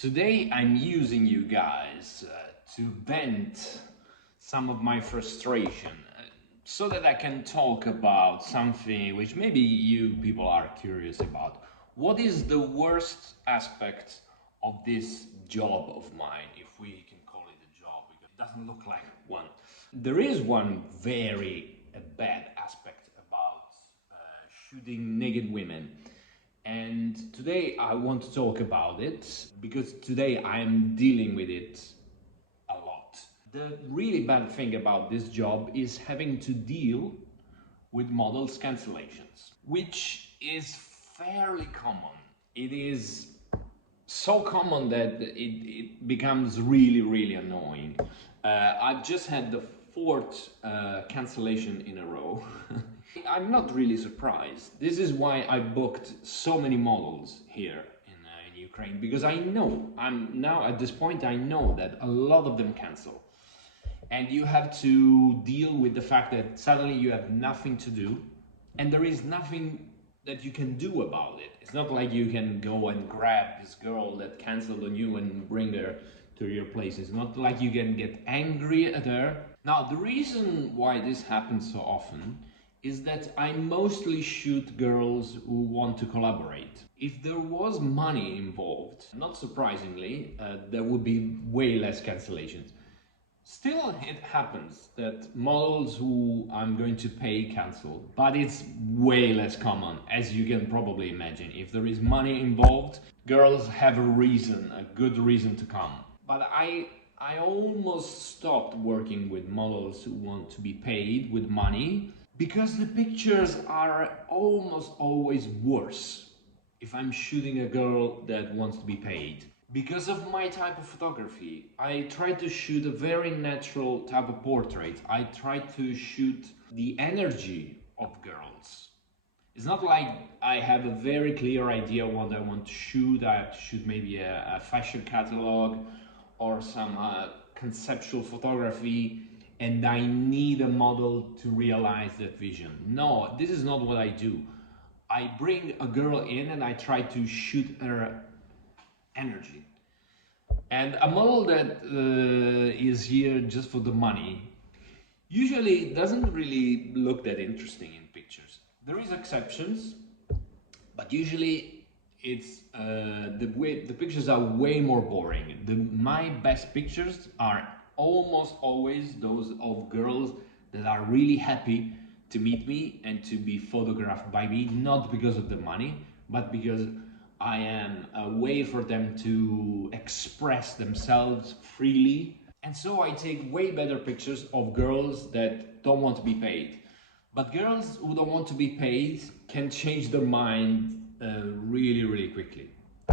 Today I'm using you guys to vent some of my frustration so that I can talk about something which maybe you people are curious about. What is the worst aspect of this job of mine, if we can call it a job, because it doesn't look like one. There is one very bad aspect about shooting naked women. And today I want to talk about it because today I am dealing with it a lot. The really bad thing about this job is having to deal with models cancellations, which is fairly common. It is so common that it becomes really annoying. I've just had the fourth cancellation in a row. I'm not really surprised. This is why I booked so many models here in Ukraine, because I'm now at this point, I know that a lot of them cancel. And you have to deal with the fact that suddenly you have nothing to do and there is nothing that you can do about it. It's not like you can go and grab this girl that canceled on you and bring her to your place. It's not like you can get angry at her. Now, the reason why this happens so often is that I mostly shoot girls who want to collaborate. If there was money involved, not surprisingly, there would be way less cancellations. Still, it happens that models who I'm going to pay cancel, but it's way less common, as you can probably imagine. If there is money involved, girls have a reason, a good reason to come. But I almost stopped working with models who want to be paid with money because the pictures are almost always worse if I'm shooting a girl that wants to be paid. Because of my type of photography, I try to shoot a very natural type of portrait. I try to shoot the energy of girls. It's not like I have a very clear idea what I want to shoot. I have to shoot maybe a fashion catalog or some conceptual photography, and I need a model to realize that vision. No, this is not what I do. I bring a girl in and I try to shoot her energy. And a model that is here just for the money usually doesn't really look that interesting in pictures. There is exceptions, but usually it's the pictures are way more boring. My best pictures are almost always those of girls that are really happy to meet me and to be photographed by me, not because of the money, but because I am a way for them to express themselves freely. And so I take way better pictures of girls that don't want to be paid. But girls who don't want to be paid can change their mind really quickly.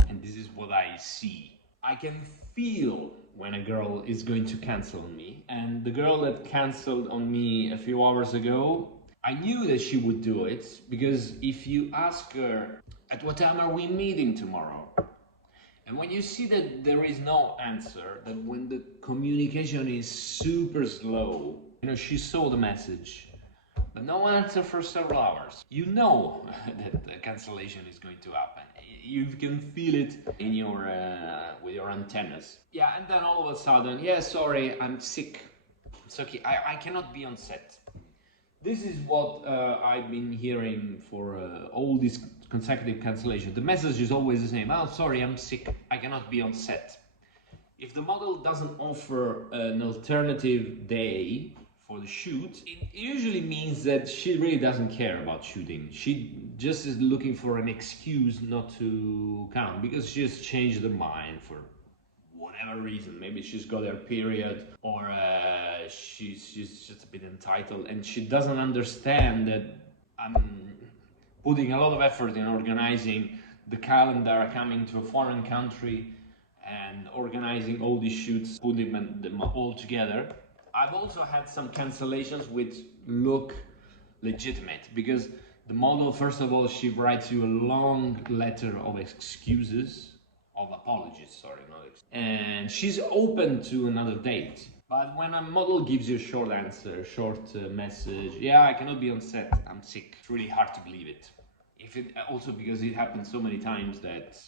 And this is what I see. I can feel when a girl is going to cancel on me. And the girl that canceled on me a few hours ago, I knew that she would do it, because if you ask her, at what time are we meeting tomorrow? And when you see that there is no answer, that when the communication is super slow, she saw the message, but no answer for several hours, you know that the cancellation is going to happen. You can feel it in your with your antennas. Yeah, and then all of a sudden, yeah, sorry, I'm sick. It's okay, I cannot be on set. This is what I've been hearing for all these consecutive cancellations. The message is always the same. Oh, sorry, I'm sick. I cannot be on set. If the model doesn't offer an alternative day for the shoot, it usually means that she really doesn't care about shooting. She just is looking for an excuse not to come, because she has changed her mind for whatever reason. Maybe she's got her period, or she's just a bit entitled, and she doesn't understand that I'm putting a lot of effort in organizing the calendar, coming to a foreign country and organizing all these shoots, putting them all together. I've also had some cancellations which look legitimate, because the model, first of all, she writes you a long letter of excuses, of apologies, sorry, and she's open to another date. But when a model gives you a short answer, short message, yeah, I cannot be on set, I'm sick, it's really hard to believe it. If it also, because it happens so many times that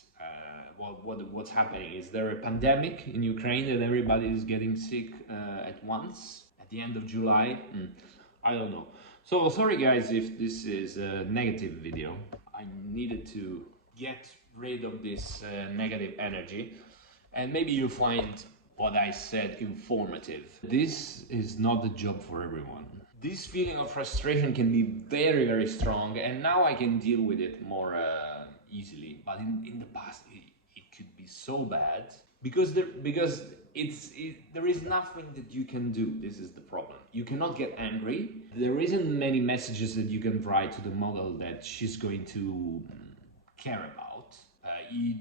what's happening? Is there a pandemic in Ukraine that everybody is getting sick at once at the end of July? I don't know. So sorry guys if this is a negative video. I needed to get rid of this negative energy, and maybe you find what I said informative. This is not the job for everyone. This feeling of frustration can be very, very strong, and now I can deal with it more easily. But in the past, it could be so bad because there is nothing that you can do. This is the problem. You cannot get angry. There isn't many messages that you can write to the model that she's going to care about.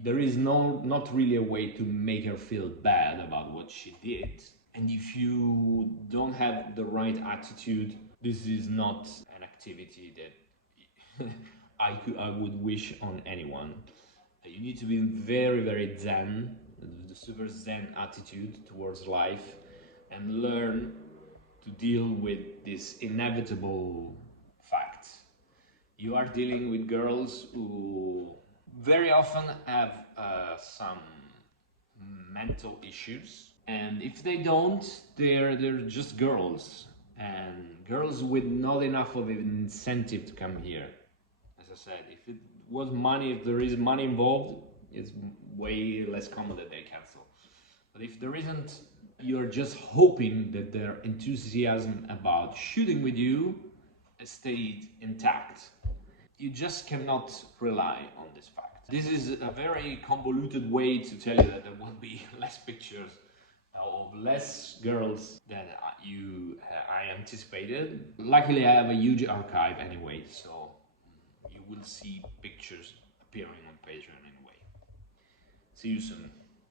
There is not really a way to make her feel bad about what she did. And if you don't have the right attitude, this is not an activity that I would wish on anyone. You need to be very, very zen, the super zen attitude towards life, and learn to deal with this inevitable fact. You are dealing with girls who very often have some mental issues, and if they don't, they're just girls, and girls with not enough of an incentive to come here. As I said, if it was money, if there is money involved, it's way less common that they cancel. But if there isn't, you're just hoping that their enthusiasm about shooting with you stayed intact. You just cannot rely on this fact. This is a very convoluted way to tell you that there will be less pictures of less girls than I anticipated. Luckily, I have a huge archive anyway, so you will see pictures appearing on Patreon anyway. See you soon.